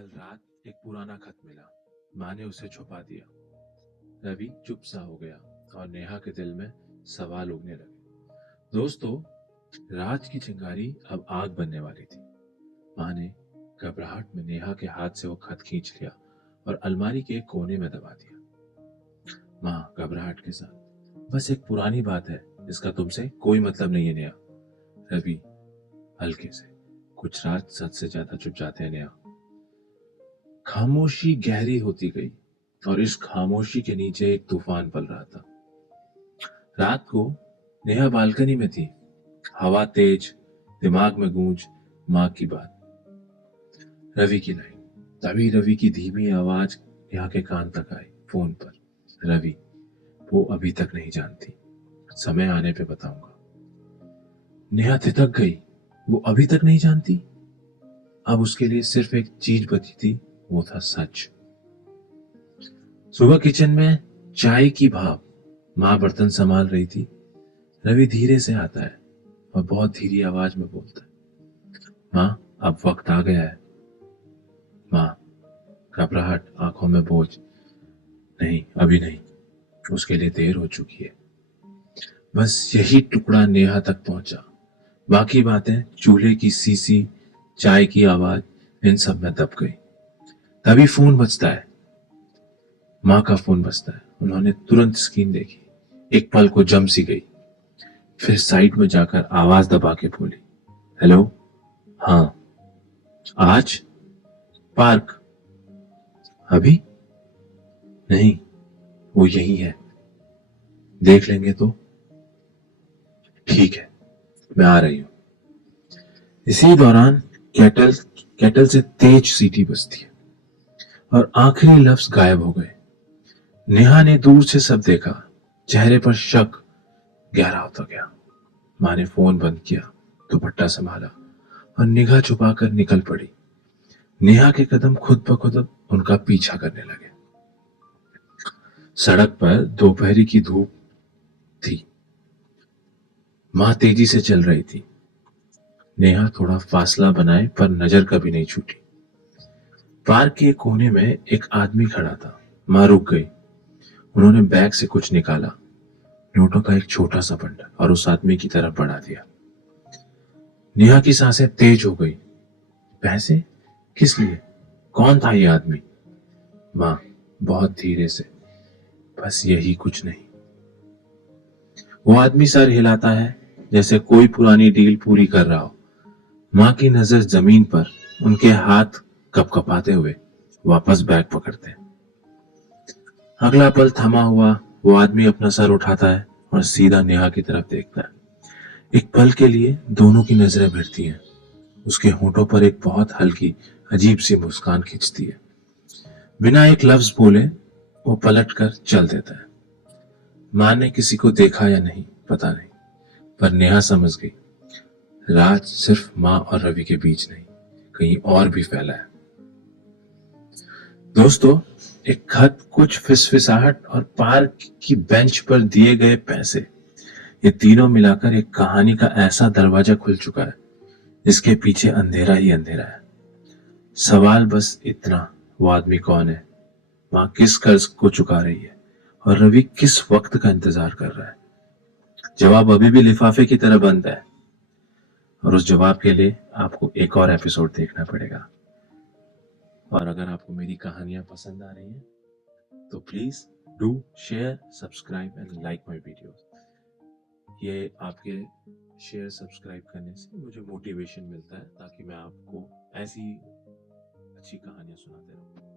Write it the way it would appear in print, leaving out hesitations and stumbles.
कल रात एक पुराना खत मिला। माँ ने उसे छुपा दिया। रवि चुप सा हो गया और नेहा के दिल में सवाल उगने लगे। दोस्तों, राज की चिंगारी अब आग बनने वाली थी। माँ ने घबराहट में नेहा के हाथ से वो खत खींच लिया और अलमारी के एक कोने में दबा दिया। माँ घबराहट के साथ, बस एक पुरानी बात है, इसका तुमसे कोई मतलब नहीं है नेहा। रवि हल्के से, कुछ राज सच से ज्यादा चुप जाते हैं नेहा। खामोशी गहरी होती गई और इस खामोशी के नीचे एक तूफान पल रहा था। रात को नेहा बालकनी में थी। हवा तेज, दिमाग में गूंज माँ की बात, रवि की लाइन। तभी रवि की धीमी आवाज नेहा के कान तक आई फोन पर। रवि, वो अभी तक नहीं जानती, समय आने पे बताऊंगा। नेहा थितक गई। वो अभी तक नहीं जानती? अब उसके लिए सिर्फ एक चीज बची थी, वो था सच। सुबह किचन में चाय की भाप, माँ बर्तन संभाल रही थी। रवि धीरे से आता है और बहुत धीरी आवाज में बोलता है, माँ अब वक्त आ गया है। माँ घबराहट, आंखों में बोझ, नहीं अभी नहीं, उसके लिए देर हो चुकी है। बस यही टुकड़ा नेहा तक पहुंचा। बाकी बातें, चूल्हे की सीसी, चाय की आवाज, इन सब में दब गई। तभी फोन बजता है। माँ का फोन बजता है। उन्होंने तुरंत स्क्रीन देखी। एक पल को जम सी गई, फिर साइड में जाकर आवाज दबा के बोली, हेलो। हाँ। आज पार्क? अभी नहीं, वो यही है, देख लेंगे तो? ठीक है, मैं आ रही हूं। इसी दौरान कैटल कैटल से तेज सीटी बजती है और आखिरी लफ्ज गायब हो गए। नेहा ने दूर से सब देखा। चेहरे पर शक गहरा होता गया। माँ ने फोन बंद किया, दुपट्टा संभाला और निगाह छुपाकर निकल पड़ी। नेहा के कदम खुद ब खुद उनका पीछा करने लगे। सड़क पर दोपहरी की धूप थी। माँ तेजी से चल रही थी। नेहा थोड़ा फासला बनाए पर नजर कभी नहीं छूटी। पार्क के कोने में एक आदमी खड़ा था। माँ रुक गई। उन्होंने बैग से कुछ निकाला, नोटों का एक छोटा सा बंडल, और उस आदमी की तरफ बढ़ा दिया। नेहा की सांसें तेज हो गई। पैसे? किस लिए? कौन था ये आदमी? माँ बहुत धीरे से, बस यही कुछ नहीं। वो आदमी सर हिलाता है जैसे कोई पुरानी डील पूरी कर रहा हो। माँ की नजर जमीन पर, उनके हाथ कपकपाते हुए वापस बैग पकड़ते हैं। अगला पल थमा हुआ वो आदमी अपना सर उठाता है और सीधा नेहा की तरफ देखता है। एक पल के लिए दोनों की नजरें भिड़ती हैं। उसके होठों पर एक बहुत हल्की अजीब सी मुस्कान खिंचती है। बिना एक लफ्ज बोले वो पलट कर चल देता है। माँ ने किसी को देखा या नहीं पता नहीं, पर नेहा समझ गई, राज सिर्फ माँ और रवि के बीच नहीं, कहीं और भी फैला है। दोस्तों, एक खत, कुछ फिसफिसाहट और पार्क की बेंच पर दिए गए पैसे, ये तीनों मिलाकर एक कहानी का ऐसा दरवाजा खुल चुका है जिसके पीछे अंधेरा ही अंधेरा है। सवाल बस इतना, वो आदमी कौन है, माँ किस कर्ज को चुका रही है, और रवि किस वक्त का इंतजार कर रहा है? जवाब अभी भी लिफाफे की तरह बंद है, और उस जवाब के लिए आपको एक और एपिसोड देखना पड़ेगा। और अगर आपको मेरी कहानियां पसंद आ रही हैं तो please do share, subscribe and like my videos. ये आपके शेयर सब्सक्राइब करने से मुझे मोटिवेशन मिलता है ताकि मैं आपको ऐसी अच्छी कहानियां सुनाते रहूं।